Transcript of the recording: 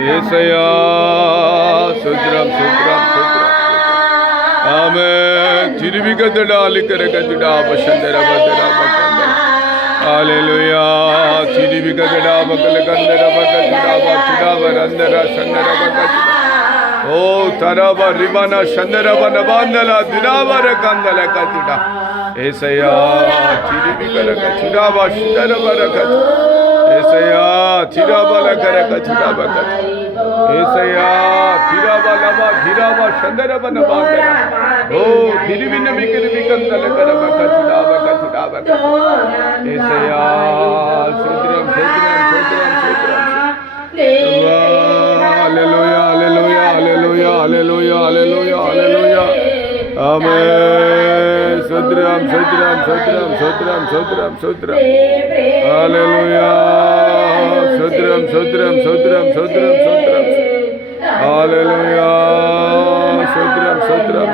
యేసయ్యా స్తోత్రం స్తోత్రం స్తోత్రం ఆమేన్ చిరివిగదడాలి కరగదడా బషందర బదరా బకంద హల్లెలూయా చిరివిగదడా బకల గందర బకదడా బచుడా వరందర సందర బకదడా ఓ తరబ రిబన సందర బన బాందల దినావర కందల కదడా యేసయ్యా చిరివిగలక చుడా బషందర బరకత యేసయ్యా చిరాబల కరక చుడా బకత యేసయ్యా చిరాబలమ ధిరాబ సందర బన బాందర ఓ ధిరివిన మికరి మికందల కరబక చుడా బకచుడా బక యేసయ్యా స్తోత్రం స్తోత్రం స్తోత్రం స్తోత్రం హల్లెలూయా హల్లెలూయా హల్లెలూయా హల్లెలూయా హల్లెలూయా హల్లెలూయా ఆమేన్ స్తోత్రం స్తోత్రం స్తోత్రం స్తోత్రం స్తోత్రం స్తోత్రం హల్లెలూయా స్తోత్రం స్తోత్రం స్తోత్రం స్తోత్రం స్తోత్రం హల్లెలూయా స్తోత్రం స్తోత్రం